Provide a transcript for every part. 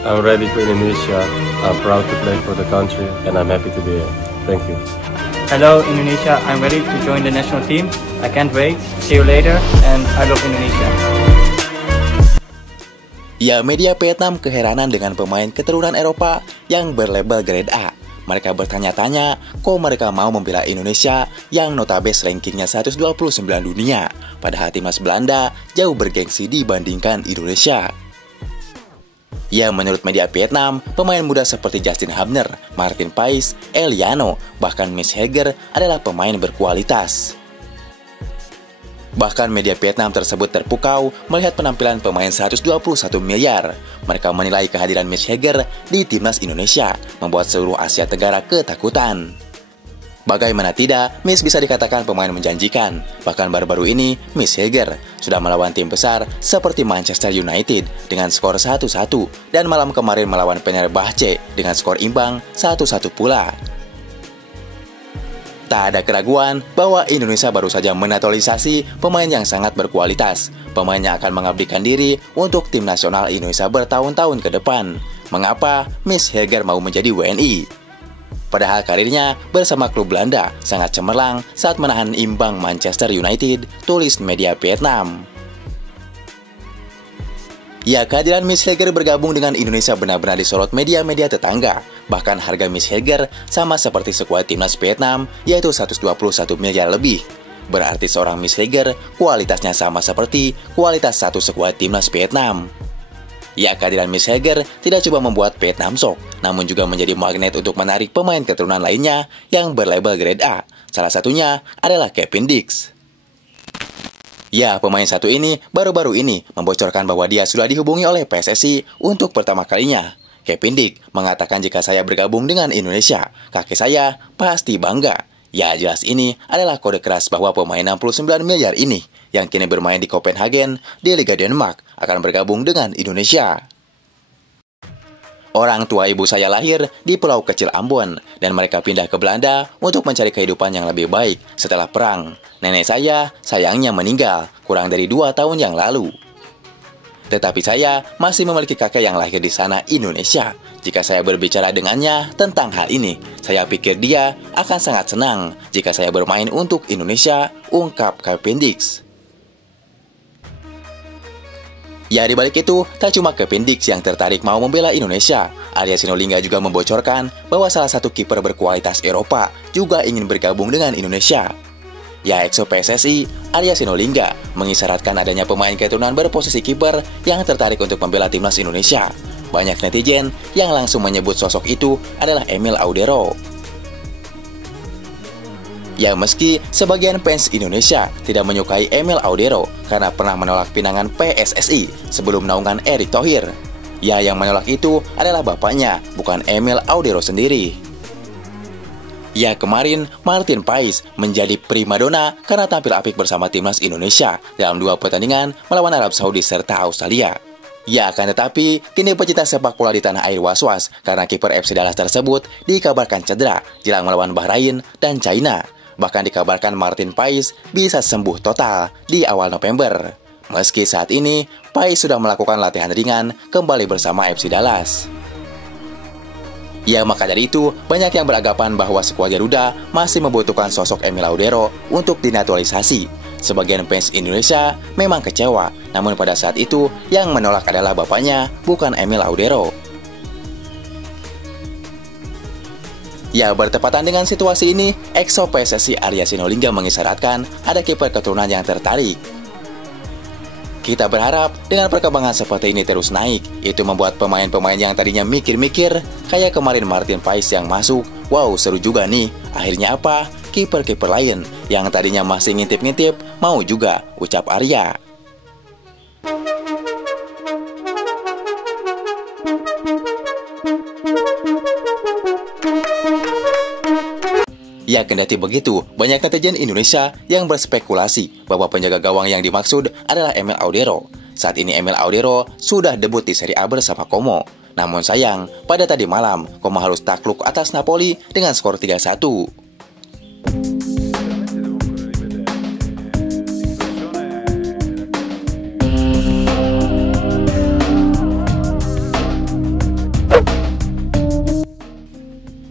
I'm ready for Indonesia. I'm proud to play for the country and I'm happy to be here. Thank you. Hello Indonesia, I'm ready to join the national team. I can't wait. See you later and I love Indonesia. Ya, media Vietnam keheranan dengan pemain keturunan Eropa yang berlabel grade A. Mereka bertanya-tanya kok mereka mau membela Indonesia yang notabene rankingnya 129 dunia. Padahal timnas Belanda jauh bergengsi dibandingkan Indonesia. Ya, menurut media Vietnam, pemain muda seperti Justin Hubner, Martin Pais, Eliano, bahkan Miss Heger adalah pemain berkualitas. Bahkan media Vietnam tersebut terpukau melihat penampilan pemain 121 miliar. Mereka menilai kehadiran Miss Heger di timnas Indonesia membuat seluruh Asia Tenggara ketakutan. Bagaimana tidak, Miss bisa dikatakan pemain menjanjikan. Bahkan baru-baru ini, Miss Heger sudah melawan tim besar seperti Manchester United dengan skor 1-1 dan malam kemarin melawan Fenerbahce dengan skor imbang 1-1 pula. Tak ada keraguan bahwa Indonesia baru saja menaturalisasi pemain yang sangat berkualitas. Pemain yang akan mengabdikan diri untuk tim nasional Indonesia bertahun-tahun ke depan. Mengapa Miss Heger mau menjadi WNI? Padahal karirnya bersama klub Belanda sangat cemerlang saat menahan imbang Manchester United, tulis media Vietnam. Ya, kehadiran Miss Heger bergabung dengan Indonesia benar-benar disorot media-media tetangga. Bahkan harga Miss Heger sama seperti skuad timnas Vietnam, yaitu 121 miliar lebih. Berarti seorang Miss Heger kualitasnya sama seperti kualitas satu skuad timnas Vietnam. Ya, kehadiran Miss Heger tidak cuma membuat Vietnam shock, namun juga menjadi magnet untuk menarik pemain keturunan lainnya yang berlabel grade A. Salah satunya adalah Kevin Dix. Ya, pemain satu ini baru-baru ini membocorkan bahwa dia sudah dihubungi oleh PSSI untuk pertama kalinya. Kevin Dix mengatakan jika saya bergabung dengan Indonesia, kakek saya pasti bangga. Ya, jelas ini adalah kode keras bahwa pemain 69 miliar ini yang kini bermain di Copenhagen di Liga Denmark akan bergabung dengan Indonesia. Orang tua ibu saya lahir di pulau kecil Ambon dan mereka pindah ke Belanda untuk mencari kehidupan yang lebih baik setelah perang. Nenek saya sayangnya meninggal kurang dari 2 tahun yang lalu. Tetapi saya masih memiliki kakek yang lahir di sana Indonesia. Jika saya berbicara dengannya tentang hal ini, saya pikir dia akan sangat senang jika saya bermain untuk Indonesia, ungkap Kevin Dix. Ya, di balik itu, tak cuma Kevin Dix yang tertarik mau membela Indonesia. Arya Sinulinga juga membocorkan bahwa salah satu kiper berkualitas Eropa juga ingin bergabung dengan Indonesia. Ya, EXO PSSI, Arya Sinulinga, mengisyaratkan adanya pemain keturunan berposisi kiper yang tertarik untuk membela timnas Indonesia. Banyak netizen yang langsung menyebut sosok itu adalah Emil Audero. Ya, meski sebagian fans Indonesia tidak menyukai Emil Audero karena pernah menolak pinangan PSSI sebelum naungan Erick Thohir. Ya, yang menolak itu adalah bapaknya, bukan Emil Audero sendiri. Ya, kemarin Martin Pais menjadi primadona karena tampil apik bersama timnas Indonesia dalam 2 pertandingan melawan Arab Saudi serta Australia. Ya, akan tetapi kini pecinta sepak bola di tanah air was-was karena kiper FC Dallas tersebut dikabarkan cedera jelang melawan Bahrain dan China. Bahkan dikabarkan Martin Pais bisa sembuh total di awal November. Meski saat ini, Pais sudah melakukan latihan ringan kembali bersama FC Dallas. Ya, maka dari itu, banyak yang beranggapan bahwa skuad Garuda masih membutuhkan sosok Emil Audero untuk dinaturalisasi. Sebagian fans Indonesia memang kecewa, namun pada saat itu yang menolak adalah bapaknya, bukan Emil Audero. Ya, bertepatan dengan situasi ini, EXO PSSI Arya Sinulinga mengisyaratkan ada kiper keturunan yang tertarik. Kita berharap dengan perkembangan seperti ini terus naik, itu membuat pemain-pemain yang tadinya mikir-mikir, kayak kemarin Martin Pais yang masuk, wow seru juga nih, akhirnya apa? Kiper-kiper lain yang tadinya masih ngintip-ngintip, mau juga, ucap Arya. Ya, kendati begitu, banyak netizen Indonesia yang berspekulasi bahwa penjaga gawang yang dimaksud adalah Emil Audero. Saat ini Emil Audero sudah debut di Serie A bersama Como. Namun sayang, pada tadi malam, Como harus takluk atas Napoli dengan skor 3-1.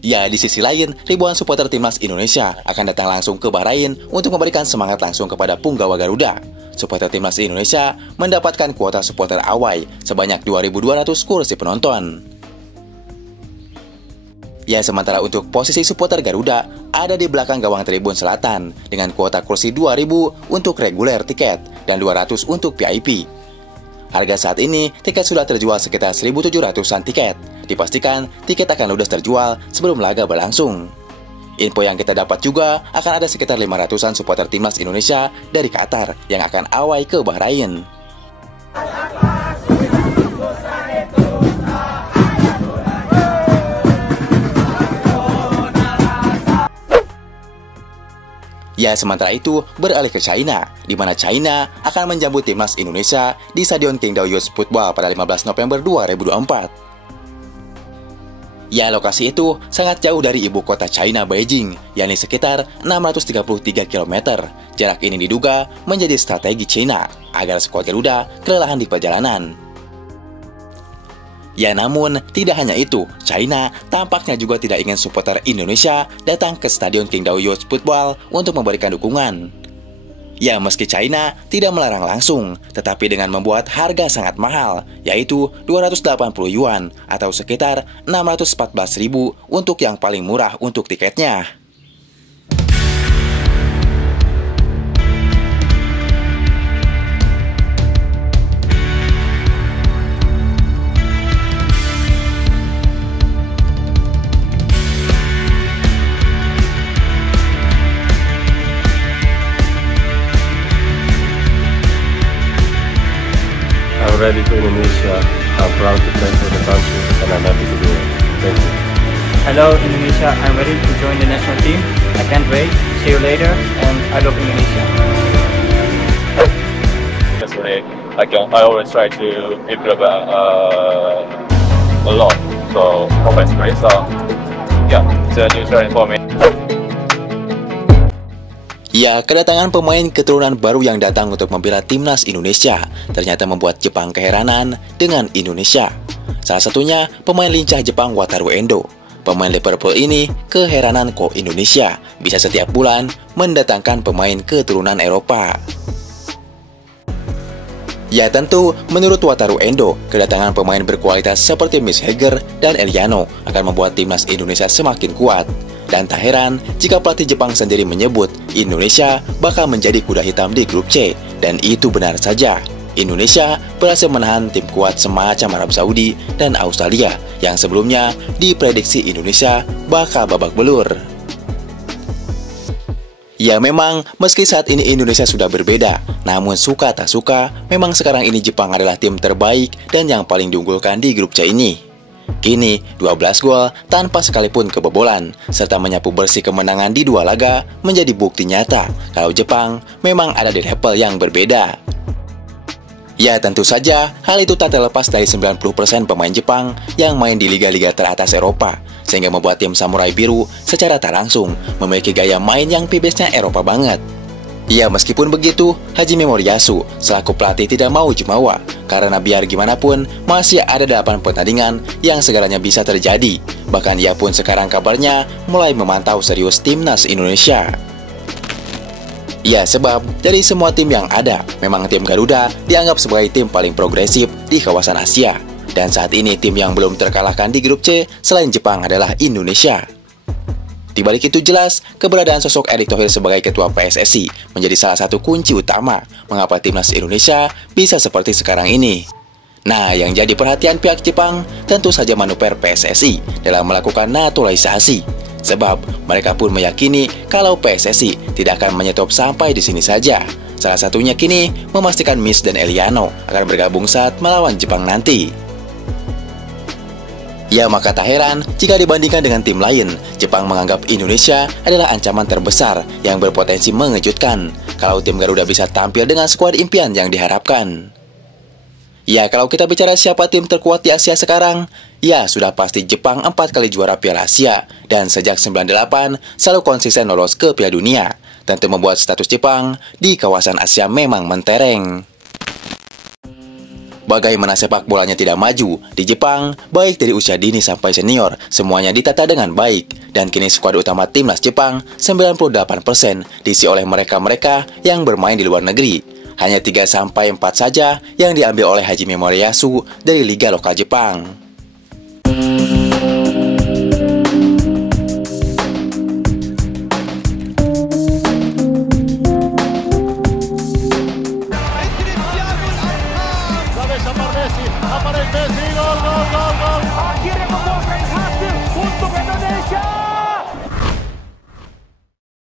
Ya, di sisi lain, ribuan supporter timnas Indonesia akan datang langsung ke Bahrain untuk memberikan semangat langsung kepada punggawa Garuda. Supporter timnas Indonesia mendapatkan kuota supporter awai sebanyak 2.200 kursi penonton. Ya, sementara untuk posisi supporter Garuda ada di belakang gawang tribun selatan dengan kuota kursi 2.000 untuk reguler tiket dan 200 untuk VIP. Harga saat ini, tiket sudah terjual sekitar 1.700-an tiket. Dipastikan, tiket akan ludes terjual sebelum laga berlangsung. Info yang kita dapat juga, akan ada sekitar 500-an supporter timnas Indonesia dari Qatar yang akan awai ke Bahrain. Ya, sementara itu beralih ke China, di mana China akan menjambut timnas Indonesia di Stadion Qingdao Youth Football pada 15 November 2024. Ya, lokasi itu sangat jauh dari ibu kota China, Beijing, yakni sekitar 633 km. Jarak ini diduga menjadi strategi China agar skuad Garuda kelelahan di perjalanan. Ya, namun tidak hanya itu, China tampaknya juga tidak ingin supporter Indonesia datang ke Stadion Qingdao Youth Football untuk memberikan dukungan. Ya, meski China tidak melarang langsung, tetapi dengan membuat harga sangat mahal, yaitu 280 yuan atau sekitar 614.000 untuk yang paling murah untuk tiketnya. I'm ready to Indonesia. I'm proud to play for the country and I'm happy to do it. Thank you. Hello Indonesia, I'm ready to join the national team. I can't wait. See you later, and I love Indonesia. Personally, I always try to improve a lot. So offensively, so yeah, it's a new challenge for me. Ya, kedatangan pemain keturunan baru yang datang untuk membela timnas Indonesia ternyata membuat Jepang keheranan dengan Indonesia. Salah satunya pemain lincah Jepang Wataru Endo. Pemain Liverpool ini keheranan kok Indonesia bisa setiap bulan mendatangkan pemain keturunan Eropa. Ya, tentu menurut Wataru Endo, kedatangan pemain berkualitas seperti Miss Heger dan Eliano akan membuat timnas Indonesia semakin kuat. Dan tak heran jika pelatih Jepang sendiri menyebut Indonesia bakal menjadi kuda hitam di grup C. Dan itu benar saja. Indonesia berhasil menahan tim kuat semacam Arab Saudi dan Australia yang sebelumnya diprediksi Indonesia bakal babak belur. Ya, memang meski saat ini Indonesia sudah berbeda, namun suka tak suka, memang sekarang ini Jepang adalah tim terbaik dan yang paling diunggulkan di grup C ini. Kini, 12 gol tanpa sekalipun kebobolan, serta menyapu bersih kemenangan di 2 laga menjadi bukti nyata kalau Jepang memang ada di level yang berbeda. Ya, tentu saja hal itu tak terlepas dari 90% pemain Jepang yang main di liga-liga teratas Eropa, sehingga membuat tim Samurai Biru secara tak langsung memiliki gaya main yang pibesnya Eropa banget. Ya, meskipun begitu, Hajime Moriyasu selaku pelatih tidak mau jumawa, karena biar gimana pun masih ada 8 pertandingan yang segalanya bisa terjadi. Bahkan ia pun sekarang kabarnya mulai memantau serius timnas Indonesia. Ya, sebab dari semua tim yang ada, memang tim Garuda dianggap sebagai tim paling progresif di kawasan Asia. Dan saat ini tim yang belum terkalahkan di grup C selain Jepang adalah Indonesia. Di balik itu jelas, keberadaan sosok Erick Thohir sebagai ketua PSSI menjadi salah satu kunci utama mengapa timnas Indonesia bisa seperti sekarang ini. Nah, yang jadi perhatian pihak Jepang tentu saja manuver PSSI dalam melakukan naturalisasi. Sebab mereka pun meyakini kalau PSSI tidak akan menyetop sampai di sini saja. Salah satunya kini memastikan Miss dan Eliano akan bergabung saat melawan Jepang nanti. Ya, maka tak heran jika dibandingkan dengan tim lain, Jepang menganggap Indonesia adalah ancaman terbesar yang berpotensi mengejutkan kalau tim Garuda bisa tampil dengan skuad impian yang diharapkan. Ya, kalau kita bicara siapa tim terkuat di Asia sekarang, ya sudah pasti Jepang 4 kali juara Piala Asia dan sejak 98 selalu konsisten lolos ke Piala Dunia. Tentu membuat status Jepang di kawasan Asia memang mentereng. Bagaimana sepak bolanya tidak maju? Di Jepang, baik dari usia dini sampai senior, semuanya ditata dengan baik. Dan kini skuad utama timnas Jepang 98% diisi oleh mereka-mereka yang bermain di luar negeri. Hanya 3-4 saja yang diambil oleh Hajime Moriyasu dari liga lokal Jepang. Akhirnya membuahkan hasil untuk Indonesia.